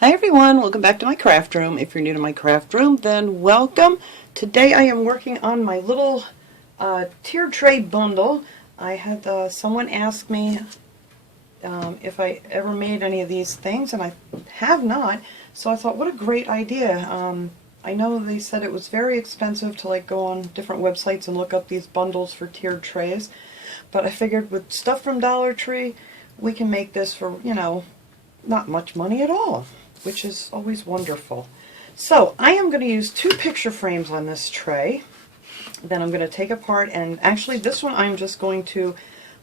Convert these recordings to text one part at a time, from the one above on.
Hi everyone, welcome back to my craft room. If you're new to my craft room, then welcome. Today I am working on my little tier tray bundle. I had someone ask me if I ever made any of these things, and I have not, so I thought what a great idea. I know they said it was very expensive to go on different websites and look up these bundles for tiered trays, but I figured with stuff from Dollar Tree we can make this for, not much money at all, which is always wonderful. So I am going to use 2 picture frames on this tray. Then I'm going to take apart, and actually this one I'm just going to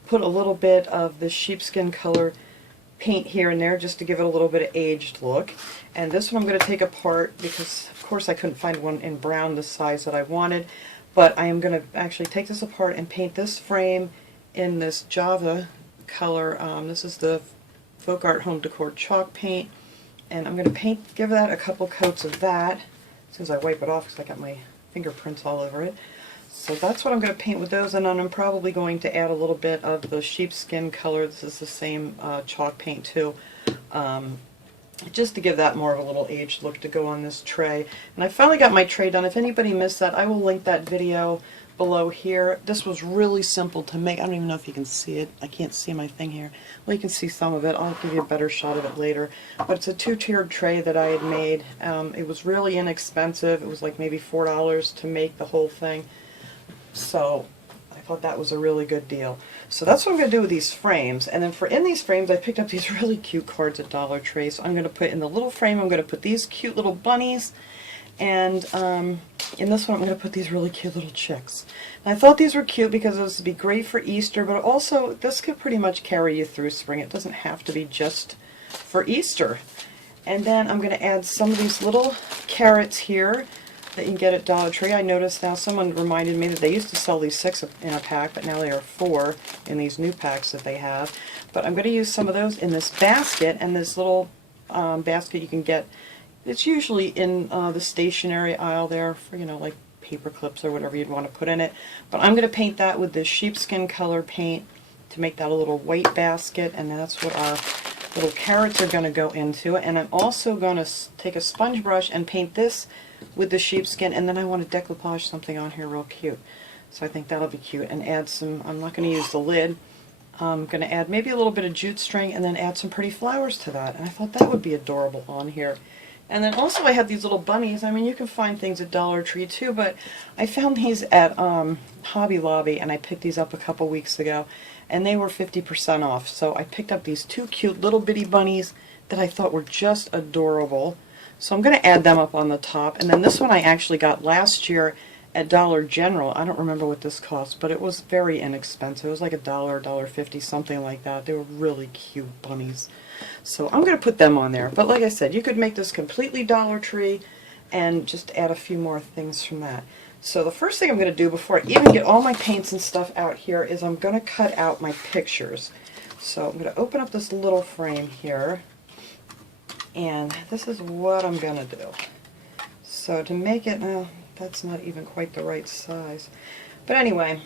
put a little bit of the sheepskin color paint here and there just to give it a little bit of aged look. And this one I'm going to take apart because of course I couldn't find one in brown the size that I wanted, but I am going to actually take this apart and paint this frame in this Java color. This is the Folk Art Home Decor chalk paint, and I'm going to give that a couple coats of that as soon as I wipe it off because I got my fingerprints all over it. So that's what I'm going to paint with those, and then I'm probably going to add a little bit of the sheepskin color. This is the same chalk paint too, just to give that more of a little aged look to go on this tray. And I finally got my tray done. If anybody missed that, I will link that video below here. This was really simple to make. I don't even know if you can see it. I can't see my thing here. Well, you can see some of it. I'll give you a better shot of it later. But it's a 2-tiered tray that I had made. It was really inexpensive. It was like maybe $4 to make the whole thing. So I thought that was a really good deal. So that's what I'm going to do with these frames. And then in these frames I picked up these really cute cards at Dollar Tree. So I'm going to put in the little frame, I'm going to put these cute little bunnies, and in this one I'm going to put these really cute little chicks. And I thought these were cute because this would be great for Easter, but also this could pretty much carry you through spring. It doesn't have to be just for Easter. And then I'm going to add some of these little carrots here that you can get at Dollar Tree. I noticed now, someone reminded me that they used to sell these 6 in a pack, but now they are 4 in these new packs that they have. But I'm going to use some of those in this basket, and this little basket you can get, it's usually in the stationery aisle there for, like paper clips or whatever you'd want to put in it. But I'm going to paint that with this sheepskin color paint to make that a little white basket, and that's what our little carrots are going to go into. And I'm also going to take a sponge brush and paint this with the sheepskin, and then I want to decoupage something on here real cute. So I think that'll be cute, and add some, I'm not going to use the lid, I'm going to add maybe a little bit of jute string and then add some pretty flowers to that, and I thought that would be adorable on here. And then also I have these little bunnies. I mean, you can find things at Dollar Tree too, but I found these at Hobby Lobby, and I picked these up a couple weeks ago, and they were 50% off. So I picked up these 2 cute little bitty bunnies that I thought were just adorable. So I'm going to add them up on the top. And then this one I actually got last year at Dollar General. I don't remember what this cost, but it was very inexpensive. It was like $1, $1.50, something like that. They were really cute bunnies. So I'm going to put them on there. But like I said, you could make this completely Dollar Tree and just add a few more things from that. So the first thing I'm going to do before I even get all my paints and stuff out here is I'm going to cut out my pictures. So I'm going to open up this little frame here, and this is what I'm going to do. So to make it, now that's not even quite the right size. But anyway,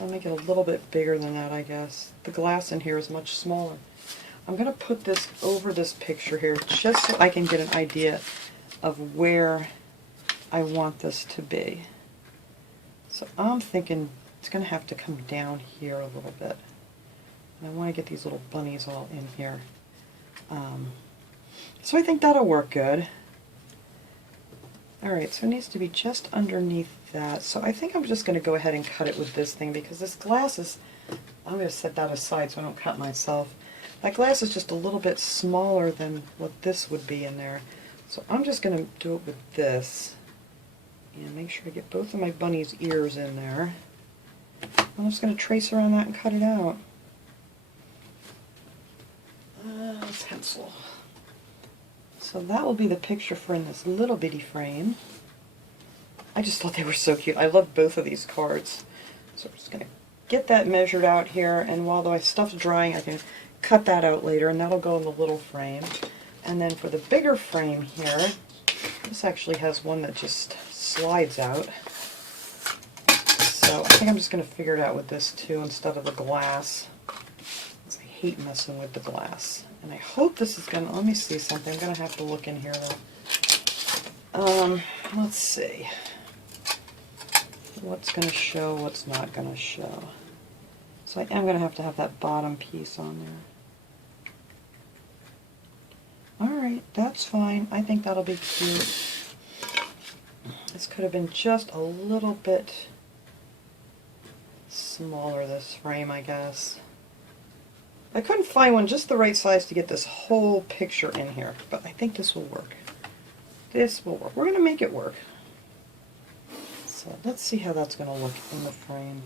I'll make it a little bit bigger than that, I guess. The glass in here is much smaller. I'm going to put this over this picture here just so I can get an idea of where I want this to be. So I'm thinking it's going to have to come down here a little bit. And I want to get these little bunnies all in here. So I think that'll work good. Alright, so it needs to be just underneath that. So I think I'm just going to go ahead and cut it with this thing, because this glass is, I'm going to set that aside so I don't cut myself. That glass is just a little bit smaller than what this would be in there. So I'm just going to do it with this. And make sure to get both of my bunny's ears in there. I'm just going to trace around that and cut it out. Pencil. So that will be the picture for in this little bitty frame. I just thought they were so cute. I love both of these cards. So I'm just going to get that measured out here, and while my stuff's drying I can cut that out later, and that'll go in the little frame. And then for the bigger frame here, this actually has one that just slides out. So I think I'm just going to figure it out with this too instead of the glass. I hate messing with the glass. And I hope this is going to, let me see something. I'm going to have to look in here though. Let's see. What's going to show, what's not going to show. So I am going to have that bottom piece on there. Alright, that's fine. I think that'll be cute. This could have been just a little bit smaller, this frame, I guess. I couldn't find one just the right size to get this whole picture in here, but I think this will work. This will work. We're going to make it work. So let's see how that's going to look in the frame.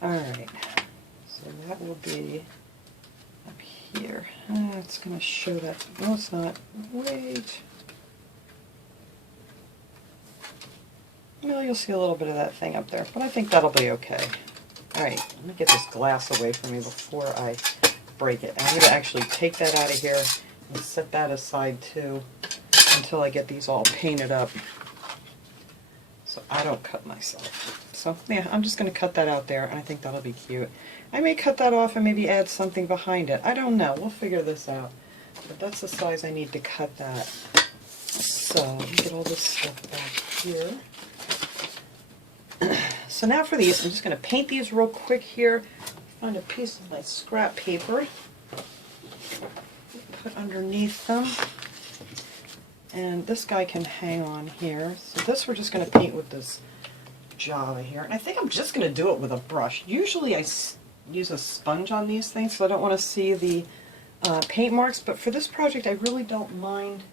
Alright, so that will be up here. It's going to show that. No, it's not. Wait. Well, you'll see a little bit of that thing up there, but I think that'll be okay. Alright, let me get this glass away from me before I break it. I'm going to actually take that out of here and set that aside too until I get these all painted up so I don't cut myself. So yeah, I'm just going to cut that out there, and I think that'll be cute. I may cut that off and maybe add something behind it. I don't know. We'll figure this out. But that's the size I need to cut that. So let me get all this stuff back here. So now for these, I'm just going to paint these real quick here. Find a piece of my scrap paper, put underneath them, and this guy can hang on here. So this we're just going to paint with this Java here, and I think I'm just going to do it with a brush. Usually I use a sponge on these things, so I don't want to see the paint marks, but for this project I really don't mind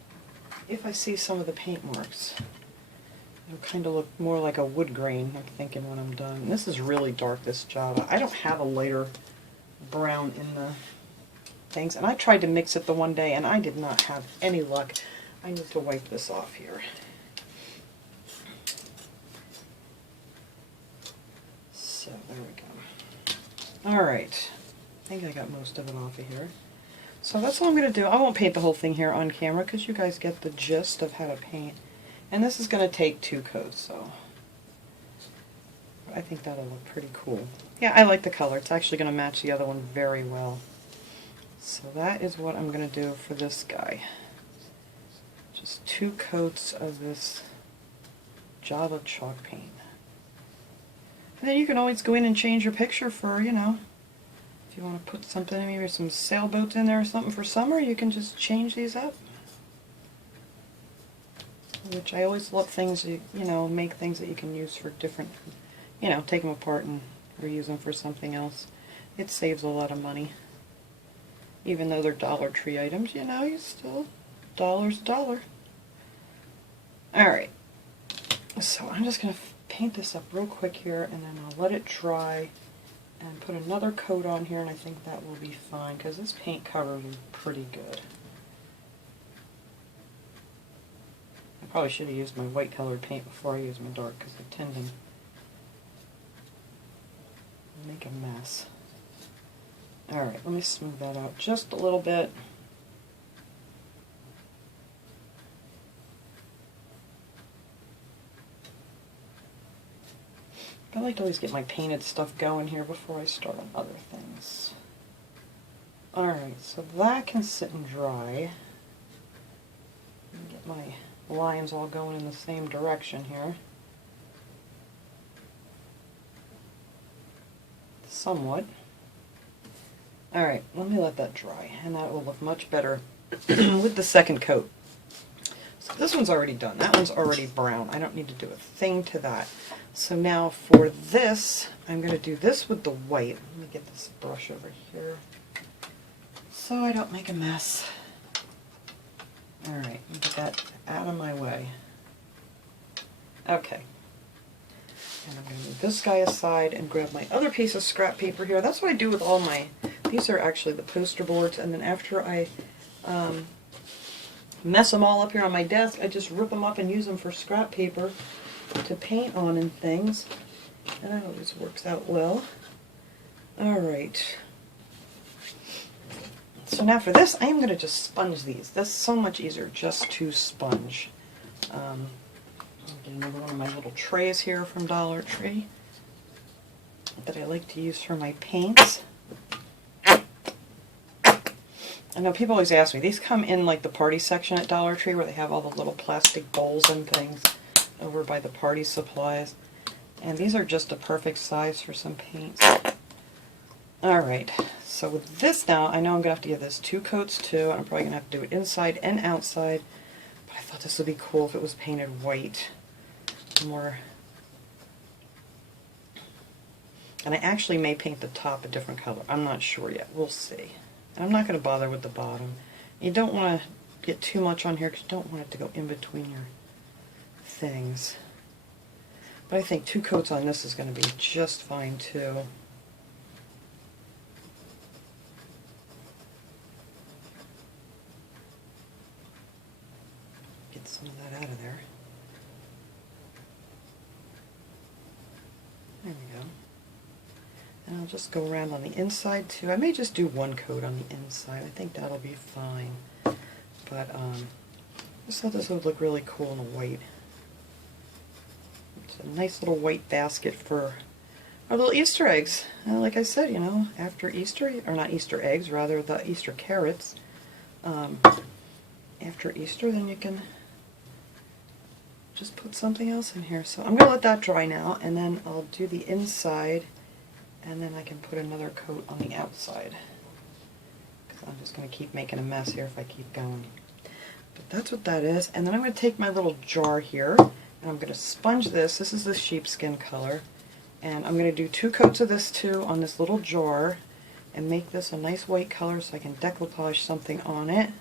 if I see some of the paint marks. It'll kind of look more like a wood grain, I'm thinking, when I'm done. And this is really dark, this Java. I don't have a lighter brown in the things, and I tried to mix it the one day, and I did not have any luck. I need to wipe this off here. So, there we go. Alright, I think I got most of it off of here. So that's what I'm going to do. I won't paint the whole thing here on camera, because you guys get the gist of how to paint. And this is going to take 2 coats, so I think that'll look pretty cool. Yeah, I like the color. It's actually going to match the other one very well. So that is what I'm going to do for this guy. Just 2 coats of this Java chalk paint. And then you can always go in and change your picture for, you know, if you want to put something, maybe some sailboats in there or something for summer, you can just change these up. Which I always love things, you know, make things that you can use for different, you know, take them apart and reuse them for something else. It saves a lot of money. Even though they're Dollar Tree items, you know, you still, $1's a dollar. Alright, so I'm just going to paint this up real quick here, and then I'll let it dry and put another coat on here, and I think that will be fine, because this paint covers is pretty good. I probably should have used my white colored paint before I used my dark, because I tend to make a mess. Alright, let me smooth that out just a little bit. I like to always get my painted stuff going here before I start on other things. Alright, so that can sit and dry. Get my lines all going in the same direction here. Somewhat. Alright, let me let that dry, and that will look much better with the second coat. So this one's already done. That one's already brown. I don't need to do a thing to that. So now for this, I'm going to do this with the white. Let me get this brush over here so I don't make a mess. Alright, let me get that out of my way. Okay. And I'm going to move this guy aside and grab my other piece of scrap paper here. That's what I do with all my, these are actually the poster boards, and then after I mess them all up here on my desk, I just rip them up and use them for scrap paper to paint on and things. And that always works out well. Alright. So now for this, I am going to just sponge these. That's so much easier just to sponge. I'll get another one of my little trays here from Dollar Tree. that I like to use for my paints. I know people always ask me, these come in like the party section at Dollar Tree where they have all the little plastic bowls and things over by the party supplies. And these are just a perfect size for some paints. Alright, so with this now, I know I'm going to have to give this 2 coats too. I'm probably going to have to do it inside and outside. But I thought this would be cool if it was painted white. More. And I actually may paint the top a different color. I'm not sure yet. We'll see. And I'm not going to bother with the bottom. You don't want to get too much on here because you don't want it to go in between your things. But I think 2 coats on this is going to be just fine too. Get some of that out of there. There we go. And I'll just go around on the inside too. I may just do 1 coat on the inside. I think that'll be fine. But I just thought this would look really cool in the white. It's a nice little white basket for our little Easter eggs. Like I said, you know, after Easter, or not Easter eggs, rather the Easter carrots. After Easter, then you can just put something else in here. So I'm going to let that dry now, and then I'll do the inside. And then I can put another coat on the outside. Because I'm just going to keep making a mess here if I keep going. But that's what that is. And then I'm going to take my little jar here, and I'm going to sponge this. This is the sheepskin color. And I'm going to do 2 coats of this too on this little jar, and make this a nice white color so I can decoupage something on it.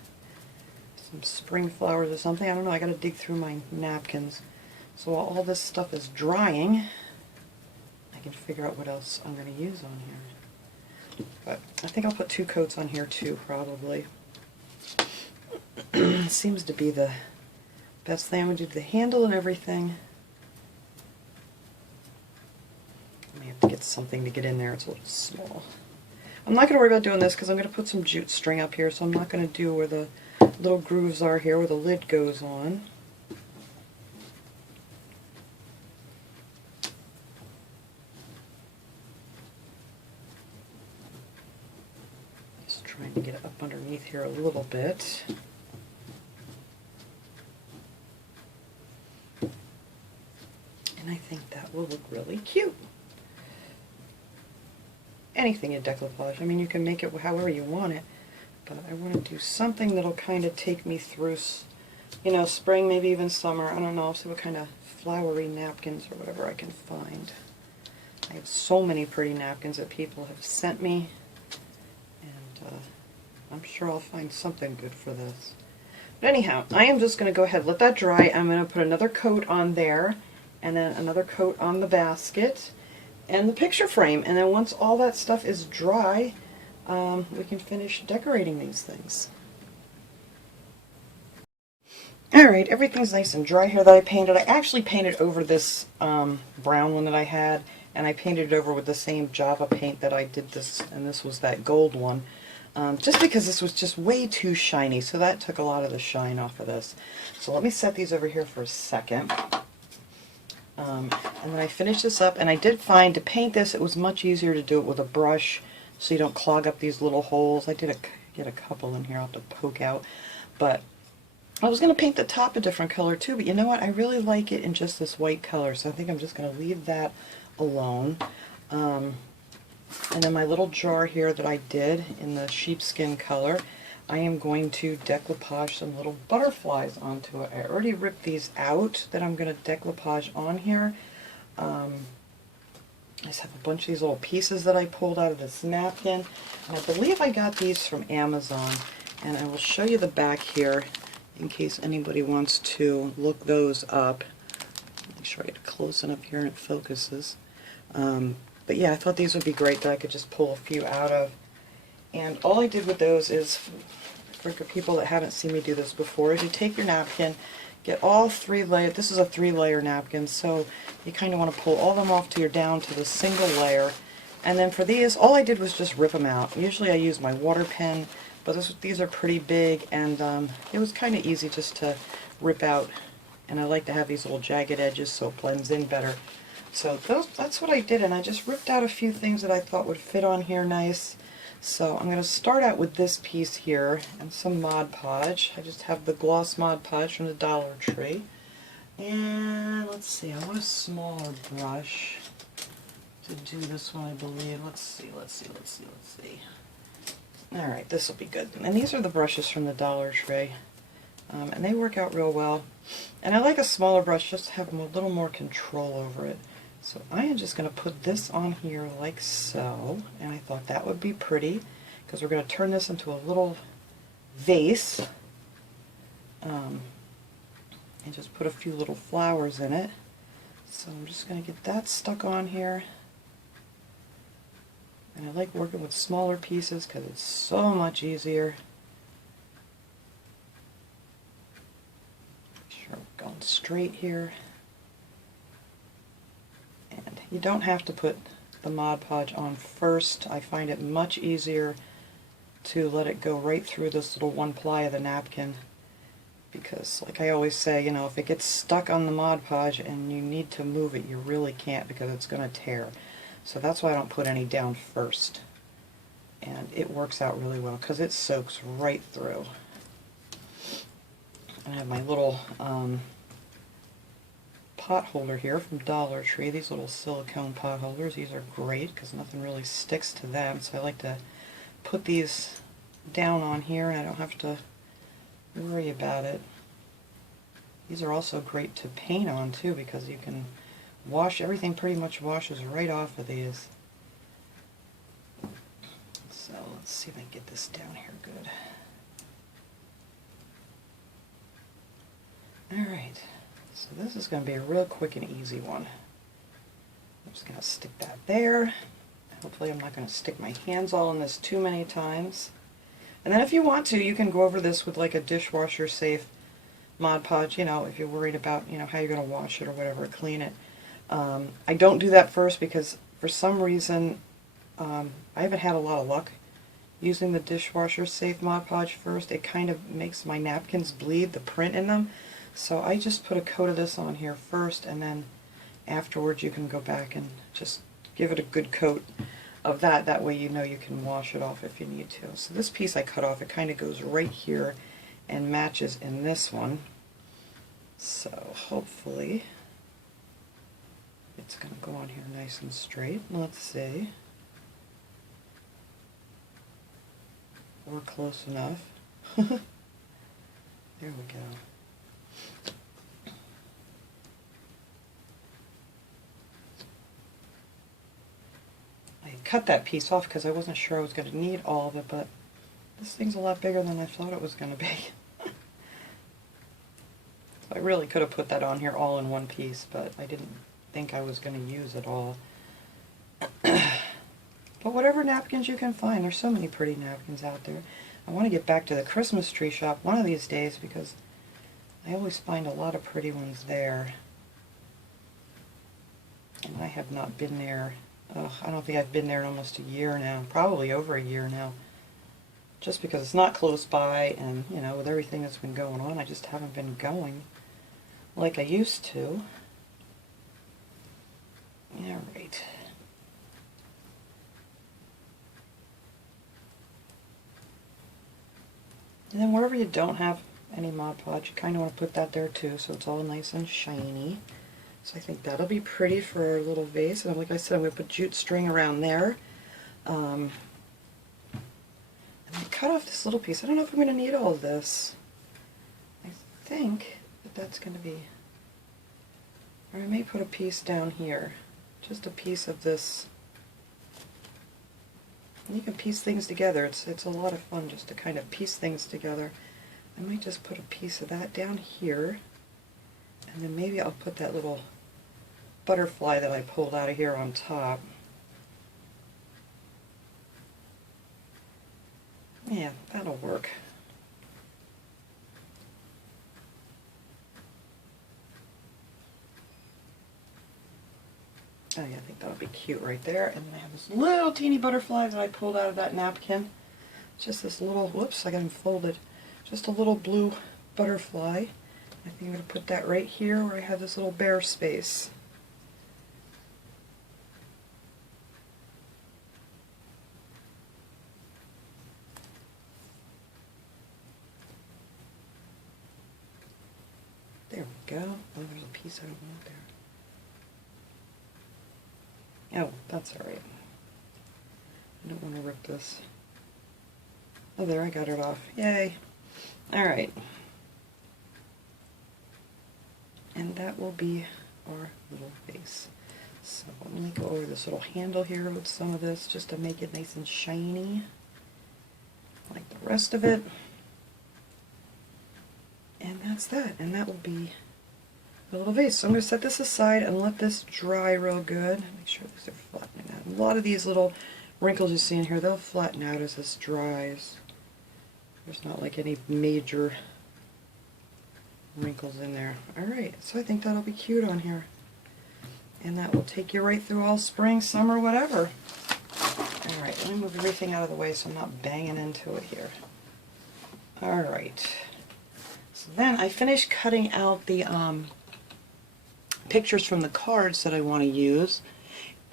Some spring flowers or something. I don't know. I got to dig through my napkins. So while all this stuff is drying, I can figure out what else I'm going to use on here. But I think I'll put 2 coats on here too, probably. Seems to be the best thing. I'm going to do the handle and everything. I may have to get something to get in there. It's a little small. I'm not going to worry about doing this because I'm going to put some jute string up here, so I'm not going to do where the little grooves are here where the lid goes on. Trying to get it up underneath here a little bit. And I think that will look really cute. Anything in decoupage. I mean, you can make it however you want it, but I want to do something that'll kind of take me through, you know, spring, maybe even summer. I don't know. I'll see what kind of flowery napkins or whatever I can find. I have so many pretty napkins that people have sent me. I'm sure I'll find something good for this. But anyhow, I am just going to go ahead and let that dry. I'm going to put another coat on there, and then another coat on the basket, and the picture frame. And then once all that stuff is dry, we can finish decorating these things. Alright, everything's nice and dry here that I painted. I actually painted over this brown one that I had, and I painted it over with the same Java paint that I did this, and this was that gold one. Just because this was just way too shiny, so that took a lot of the shine off of this. So let me set these over here for a second. And then I finished this up, and I did find to paint this, it was much easier to do it with a brush so you don't clog up these little holes. I did get a couple in here I'll have to poke out. But I was going to paint the top a different color too, but you know what? I really like it in just this white color, so I think I'm just going to leave that alone. And then my little jar here that I did in the sheepskin color, I am going to decoupage some little butterflies onto it. I already ripped these out that I'm going to decoupage on here. I just have a bunch of these little pieces that I pulled out of this napkin. And I believe I got these from Amazon. And I will show you the back here in case anybody wants to look those up. Make sure I get close enough here and it focuses. But yeah, I thought these would be great that I could just pull a few out of. And all I did with those is, for people that haven't seen me do this before, is you take your napkin, get all 3 layers. This is a 3-layer napkin, so you kind of want to pull all them off till you're down to the single layer. And then for these, all I did was just rip them out. Usually I use my water pen, but these are pretty big, and it was kind of easy just to rip out. And I like to have these little jagged edges so it blends in better. So that's what I did, and I just ripped out a few things that I thought would fit on here nice. So I'm going to start out with this piece here and some Mod Podge. I just have the gloss Mod Podge from the Dollar Tree. And let's see, I want a smaller brush to do this one, I believe. Let's see. Alright, this will be good. And these are the brushes from the Dollar Tree. And they work out real well. And I like a smaller brush just to have a little more control over it. So I am just going to put this on here like so. And I thought that would be pretty, because we're going to turn this into a little vase. And just put a few little flowers in it. So I'm just going to get that stuck on here. And I like working with smaller pieces because it's so much easier. Make sure we're going straight here. And you don't have to put the Mod Podge on first. I find it much easier to let it go right through this little one ply of the napkin. Because, like I always say, you know, if it gets stuck on the Mod Podge and you need to move it, you really can't because it's going to tear. So that's why I don't put any down first. And it works out really well because it soaks right through. I have my little pot holder here from Dollar Tree. These little silicone pot holders, these are great because nothing really sticks to them. So I like to put these down on here and I don't have to worry about it. These are also great to paint on too because you can wash, everything pretty much washes right off of these. So let's see if I can get this down here good. Alright, so this is going to be a real quick and easy one. I'm just going to stick that there. Hopefully I'm not going to stick my hands all in this too many times. And then if you want to, you can go over this with like a dishwasher safe Mod Podge, you know, if you're worried about, you know, how you're going to wash it or whatever, clean it. I don't do that first because for some reason I haven't had a lot of luck using the dishwasher safe Mod Podge first. It kind of makes my napkins bleed, the print in them. So I just put a coat of this on here first, and then afterwards you can go back and just give it a good coat of that. That way you know you can wash it off if you need to. So this piece I cut off, it kind of goes right here and matches in this one. So hopefully it's going to go on here nice and straight. Let's see. We're close enough. There we go. I cut that piece off because I wasn't sure I was going to need all of it, but this thing's a lot bigger than I thought it was going to be. So I really could have put that on here all in one piece, but I didn't think I was going to use it all. But whatever napkins you can find, there's so many pretty napkins out there. I want to get back to the Christmas tree shop one of these days because I always find a lot of pretty ones there. And I have not been there. I don't think I've been there in almost a year now, probably over a year now. Just because it's not close by, and you know, with everything that's been going on, I just haven't been going like I used to. Alright. And then wherever you don't have any Mod Podge, you kind of want to put that there too, so it's all nice and shiny. So I think that'll be pretty for our little vase. And like I said, I'm going to put jute string around there. And I cut off this little piece. I don't know if I'm going to need all of this. I think that that's going to be... Or I may put a piece down here. Just a piece of this. And you can piece things together. It's a lot of fun just to kind of piece things together. I might just put a piece of that down here. And then maybe I'll put that little butterfly that I pulled out of here on top. Yeah, that'll work. Oh yeah, I think that'll be cute right there. And then I have this little teeny butterfly that I pulled out of that napkin. Just this little, whoops, I got him folded. Just a little blue butterfly. I think I'm going to put that right here where I have this little bare space. There we go. Oh, there's a piece I don't want there. Oh, that's alright. I don't want to rip this. Oh, there, I got it off. Yay. Alright. And that will be our little face. So let me go over this little handle here with some of this just to make it nice and shiny, like the rest of it. And that's that. And that will be the little vase. So I'm going to set this aside and let this dry real good. Make sure these are flattening out. A lot of these little wrinkles you see in here, they'll flatten out as this dries. There's not like any major wrinkles in there. Alright, so I think that'll be cute on here. And that will take you right through all spring, summer, whatever. Alright, let me move everything out of the way so I'm not banging into it here. Alright. So then I finished cutting out the pictures from the cards that I want to use.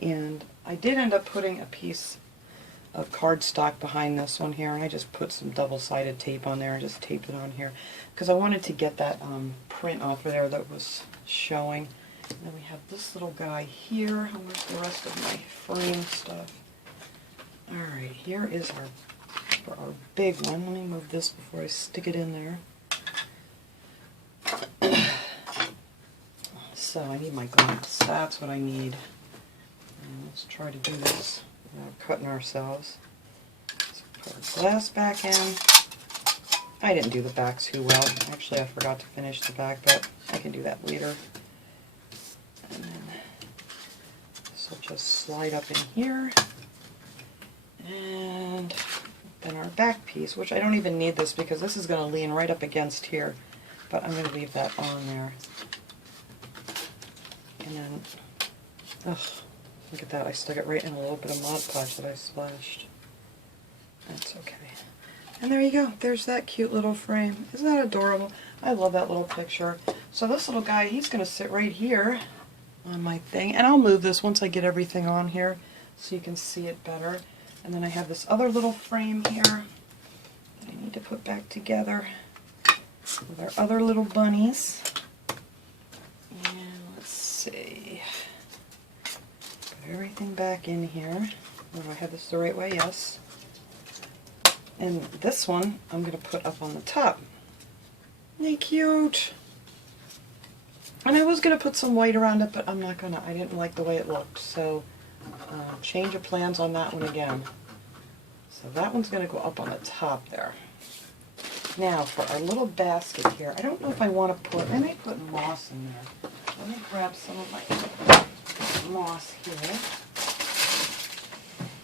And I did end up putting a piece of cardstock behind this one here, and I just put some double-sided tape on there and just taped it on here because I wanted to get that print off of there that was showing. And then we have this little guy here. Where's the rest of my frame stuff? Alright, here is our big one. Let me move this before I stick it in there. So I need my glass. That's what I need. And let's try to do this without cutting ourselves. So put our glass back in. I didn't do the back too well. Actually, I forgot to finish the back, but I can do that later. And then this will just slide up in here. And then our back piece, which I don't even need this because this is going to lean right up against here. But I'm going to leave that on there. And then, ugh, look at that. I stuck it right in a little bit of Mod Podge that I splashed. That's okay. And there you go. There's that cute little frame. Isn't that adorable? I love that little picture. So this little guy, he's going to sit right here on my thing. And I'll move this once I get everything on here so you can see it better. And then I have this other little frame here that I need to put back together with our other little bunnies. And let's see. Put everything back in here. Oh, do I have this the right way? Yes. And this one I'm going to put up on the top. Isn't they cute? And I was going to put some white around it, but I'm not going to. I didn't like the way it looked. So change of plans on that one again. So that one's going to go up on the top there. Now for our little basket here, I don't know if I want to put, I may put moss in there. Let me grab some of my moss here.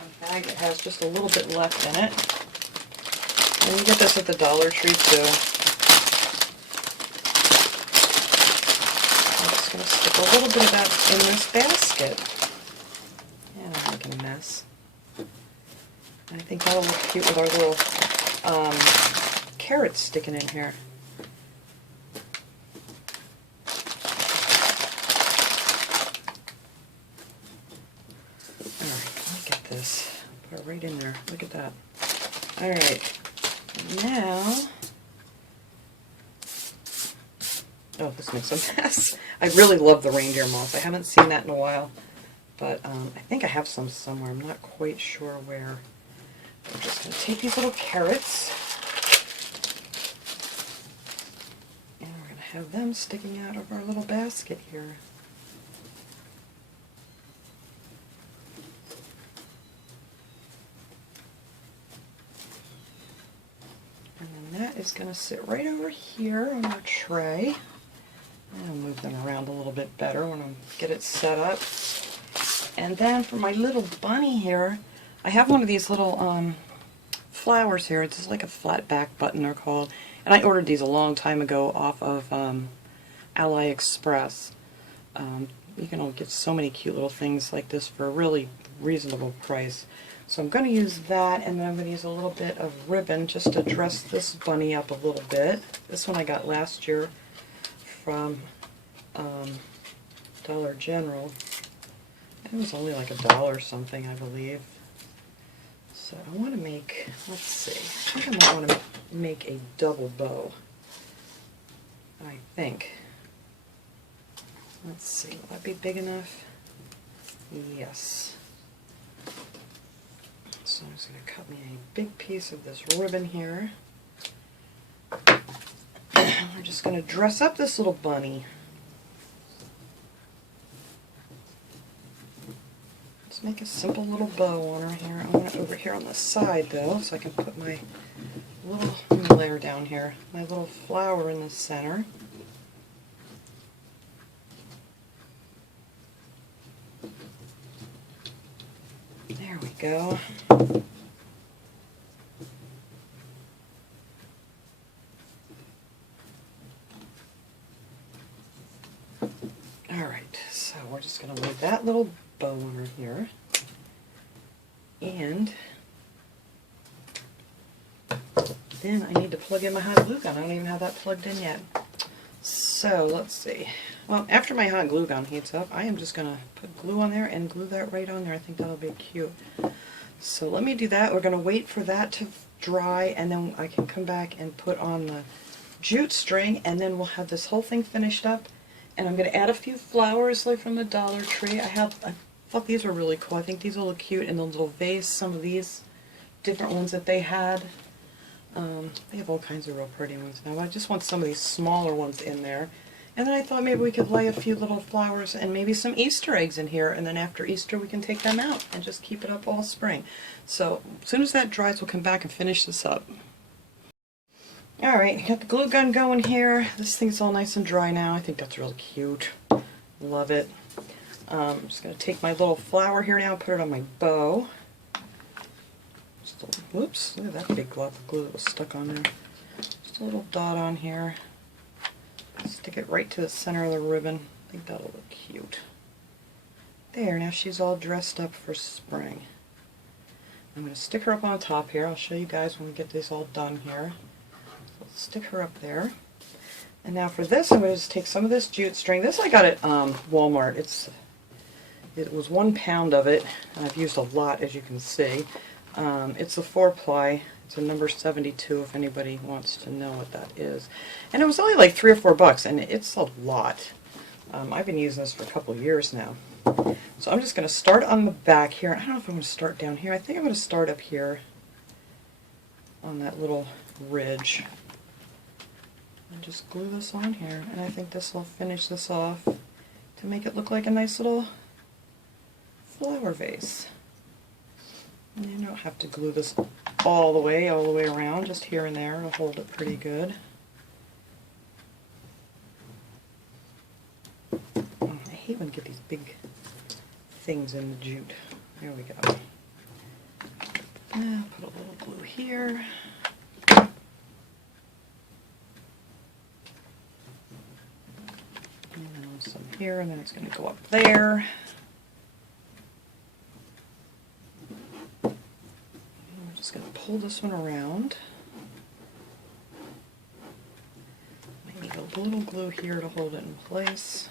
A bag that has just a little bit left in it. And you get this at the Dollar Tree too. I'm just going to stick a little bit of that in this basket. And I'm making a mess. And I think that'll look cute with our little carrots sticking in here. Alright, let me get this. Put it right in there. Look at that. Alright, now, oh, this makes a mess. I really love the reindeer moss. I haven't seen that in a while, but I think I have some somewhere. I'm not quite sure where. I'm just going to take these little carrots, and we're going to have them sticking out of our little basket here. And then that is going to sit right over here on our tray. I'll move them around a little bit better when I get it set up. And then for my little bunny here, I have one of these little flowers here. It's just like a flat back button they're called. And I ordered these a long time ago off of AliExpress. You can get so many cute little things like this for a really reasonable price. So I'm going to use that, and then I'm going to use a little bit of ribbon just to dress this bunny up a little bit. This one I got last year from Dollar General. It was only like $1 something, I believe. So I want to make, let's see, I think I might want to make a double bow. I think. Let's see, will that be big enough? Yes. So I'm just going to cut me a big piece of this ribbon here. We're just going to dress up this little bunny. Let's make a simple little bow on her here. I want it over here on the side though, so I can put my little, let me lay her down here, my little flower in the center. There we go. Alright, so we're just going to lay that little bow on her here. And then I need to plug in my hot glue gun. I don't even have that plugged in yet. So let's see. Well, after my hot glue gun heats up, I am just going to put glue on there and glue that right on there. I think that'll be cute. So let me do that. We're going to wait for that to dry, and then I can come back and put on the jute string, and then we'll have this whole thing finished up. And I'm going to add a few flowers like from the Dollar Tree. I thought these were really cool. I think these will look cute in the little vase. Some of these different ones that they had. They have all kinds of real pretty ones now. I just want some of these smaller ones in there. And then I thought maybe we could lay a few little flowers and maybe some Easter eggs in here, and then after Easter we can take them out and just keep it up all spring. So as soon as that dries, we'll come back and finish this up. Alright, got the glue gun going here. This thing's all nice and dry now. I think that's really cute. Love it. I'm just going to take my little flower here now and put it on my bow. Whoops, look at that big glob of glue that was stuck on there. Just a little dot on here. Stick it right to the center of the ribbon. I think that'll look cute. There, now she's all dressed up for spring. I'm going to stick her up on top here. I'll show you guys when we get this all done here. So let's stick her up there. And now for this, I'm going to just take some of this jute string. This I got at Walmart. It was 1 pound of it, and I've used a lot, as you can see. It's a 4-ply. It's a number 72 if anybody wants to know what that is. And it was only like $3 or $4, and it's a lot. I've been using this for a couple of years now. So I'm just going to start on the back here. I don't know if I'm going to start down here. I think I'm going to start up here on that little ridge. And just glue this on here. And I think this will finish this off to make it look like a nice little flower vase. And you don't have to glue this all the way around, just here and there. It'll hold it pretty good. I hate when you get these big things in the jute. There we go. Put a little glue here. And then some here, and then it's going to go up there. Just going to pull this one around. Maybe a little glue here to hold it in place.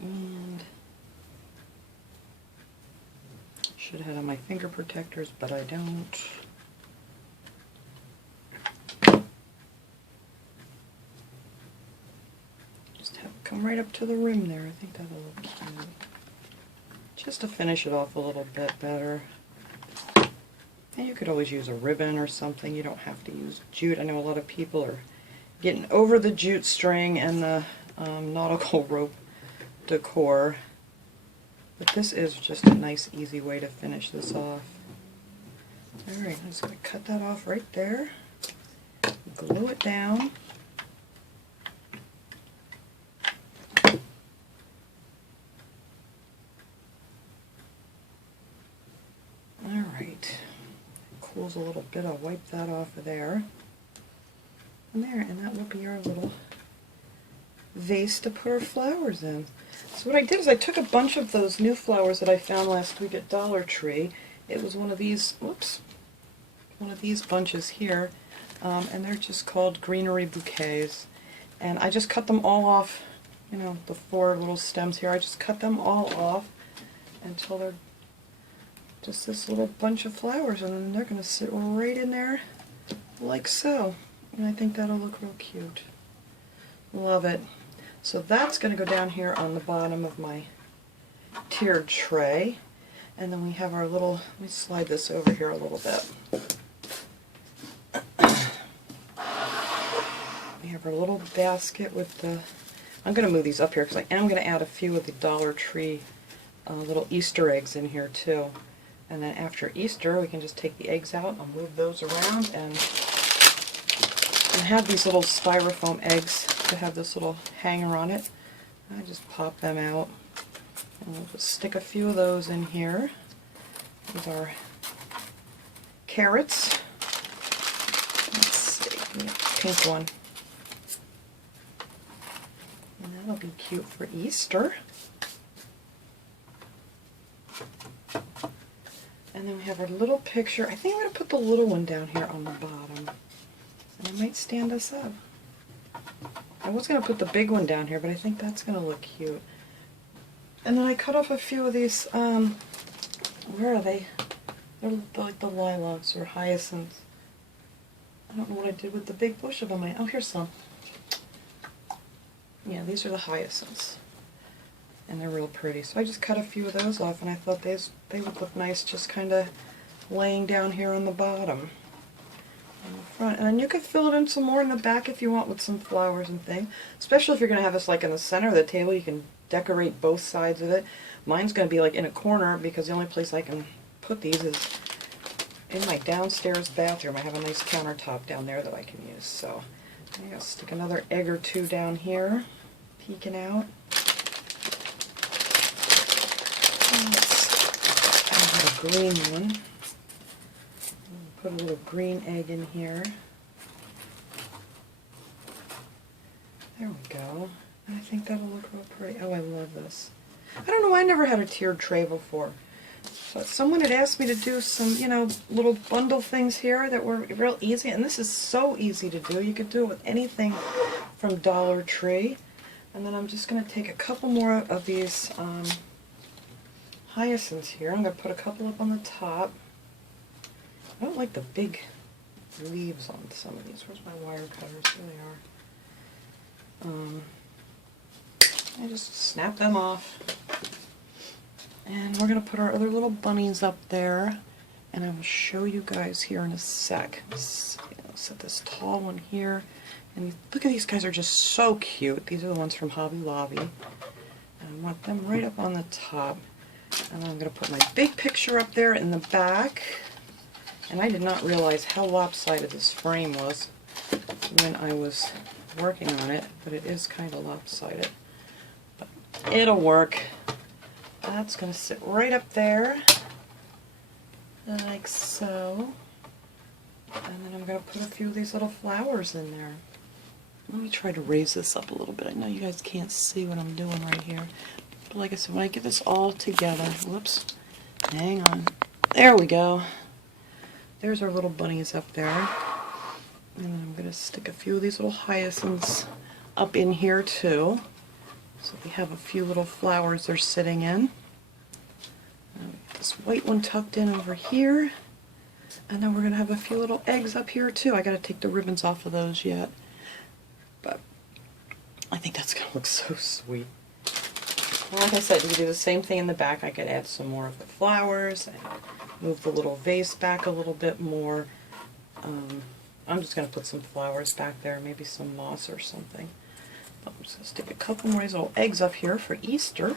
And should have had on my finger protectors, but I don't. Come right up to the rim there. I think that'll look cute. Just to finish it off a little bit better. And you could always use a ribbon or something. You don't have to use jute. I know a lot of people are getting over the jute string and the nautical rope decor. But this is just a nice, easy way to finish this off. Alright, I'm just going to cut that off right there. Glue it down. Alright, cools a little bit, I'll wipe that off of there. And there, and that will be our little vase to put our flowers in. So what I did is I took a bunch of those new flowers that I found last week at Dollar Tree. It was one of these, whoops, one of these bunches here, and they're just called greenery bouquets. And I just cut them all off, you know, the 4 little stems here. I just cut them all off until they're just this little bunch of flowers, and then they're going to sit right in there like so. And I think that'll look real cute. Love it. So that's going to go down here on the bottom of my tiered tray. And then we have our little, let me slide this over here a little bit. We have our little basket with the, I'm going to move these up here because I am going to add a few of the Dollar Tree little Easter eggs in here too. And then after Easter we can just take the eggs out and move those around, and have these little styrofoam eggs to have this little hanger on it. I just pop them out and we'll just stick a few of those in here. These are carrots. Let's see, pink one. And that'll be cute for Easter. And then we have our little picture. I think I'm going to put the little one down here on the bottom. And it might stand us up. I was going to put the big one down here, but I think that's going to look cute. And then I cut off a few of these, where are they? They're like the lilacs or hyacinths. I don't know what I did with the big bush of them. Oh, here's some. Yeah, these are the hyacinths. And they're real pretty. So I just cut a few of those off, and I thought they would look nice just kind of laying down here on the bottom. On the front. And then you could fill it in some more in the back if you want with some flowers and things. Especially if you're going to have this like in the center of the table, you can decorate both sides of it. Mine's going to be like in a corner because the only place I can put these is in my downstairs bathroom. I have a nice countertop down there that I can use. So I'm going to stick another egg or two down here, peeking out. A green one. Put a little green egg in here. There we go. And I think that'll look real pretty. Oh, I love this. I don't know why I never had a tiered tray before. But someone had asked me to do some, you know, little bundle things here that were real easy. And this is so easy to do. You could do it with anything from Dollar Tree. And then I'm just going to take a couple more of these hyacinths here. I'm going to put a couple up on the top. I don't like the big leaves on some of these. Where's my wire cutters? There they are. I just snap them off. And we're going to put our other little bunnies up there. And I will show you guys here in a sec. Set this tall one here. And look at these guys, are just so cute. These are the ones from Hobby Lobby. And I want them right up on the top. And I'm going to put my big picture up there in the back. And I did not realize how lopsided this frame was when I was working on it, but it is kind of lopsided. But it'll work. That's going to sit right up there, like so. And then I'm going to put a few of these little flowers in there. Let me try to raise this up a little bit. I know you guys can't see what I'm doing right here. But like I said, when I get this all together, whoops, hang on. There we go. There's our little bunnies up there. And then I'm going to stick a few of these little hyacinths up in here too. So we have a few little flowers they're sitting in. This white one tucked in over here. And then we're going to have a few little eggs up here too. I got to take the ribbons off of those yet. But I think that's going to look so sweet. Like I said, you could do the same thing in the back. I could add some more of the flowers and move the little vase back a little bit more. I'm just going to put some flowers back there, maybe some moss or something. But I'm just going to stick a couple more of these little eggs up here for Easter.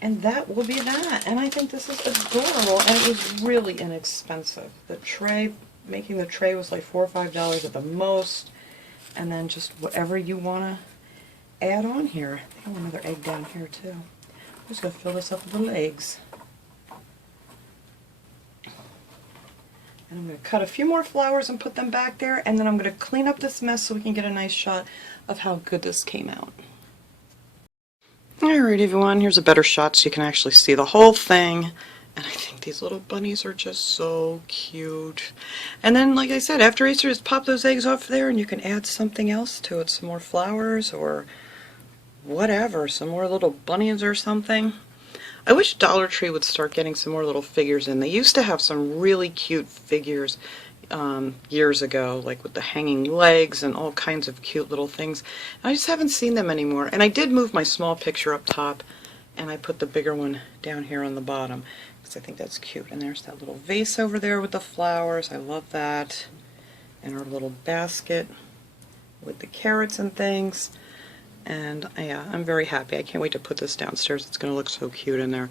And that will be that. And I think this is adorable, and it was really inexpensive. The tray, making the tray was like $4 or $5 at the most. And then just whatever you want to add on here. I think I want another egg down here too. I'm just going to fill this up with little eggs. And I'm going to cut a few more flowers and put them back there, and then I'm going to clean up this mess so we can get a nice shot of how good this came out. Alright everyone, here's a better shot so you can actually see the whole thing. And I think these little bunnies are just so cute. And then, like I said, after Easter, just pop those eggs off there and you can add something else to it. Some more flowers or whatever, some more little bunnies or something. I wish Dollar Tree would start getting some more little figures in. They used to have some really cute figures years ago, like with the hanging legs and all kinds of cute little things. I just haven't seen them anymore. And I did move my small picture up top, and I put the bigger one down here on the bottom, because I think that's cute. And there's that little vase over there with the flowers. I love that. And our little basket with the carrots and things. And yeah, I'm very happy. I can't wait to put this downstairs. It's going to look so cute in there.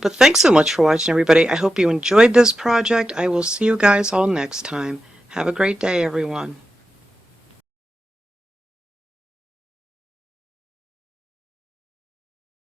But thanks so much for watching, everybody. I hope you enjoyed this project. I will see you guys all next time. Have a great day, everyone.